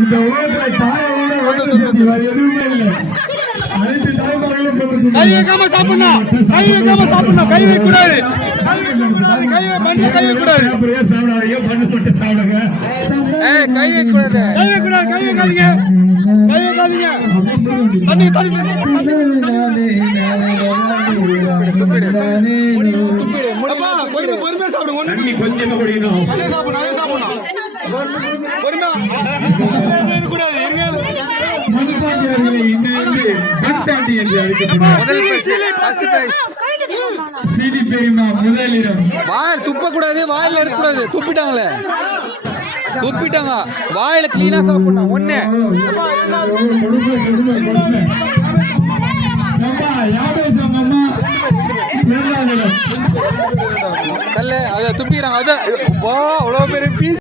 இந்த உலகத்துல தாயோட வேற எதுவுமே இல்லை. அனைத்து தாய்மார்களும் கை வைக்காம சாப்பிடணும், கை வைக்காம சாப்பிடணும், கை வைக்க கூடாது, கை வைக்க கூடாது, சாப்பிடாதீங்க, பண்ணு மட்டும் சாப்பிடுங்க. கை வைக்க கூடாது, கை வைக்க கூடாது, கை வைக்காதீங்க, கை வைக்காதீங்க. தண்ணி தண்ணி கொஞ்சம் பொறுமையா சாப்பிடுங்க, தண்ணி கொஞ்சமா குடிக்கணும். சாப்பிடணும் சாப்பிடணும் பொறுமையா கூடாது. மண்பாண்டியர்களை இன்னிலிருந்து பெண்பாண்டி என்று அழைக்கப்படுகிறார். சீனி பெரியம்மா முதலிடம். வாயில் துப்ப கூடாது, வாயில இருக்க கூடாது. துப்பிட்டாங்களே, துப்பிட்டாங்க. வாயில கிளீனா சாப்பிடணும். ஒண்ணு கல்ல அத துப்பிக்கிறாங்க. அத அவ்வளவு பெரிய பீஸ்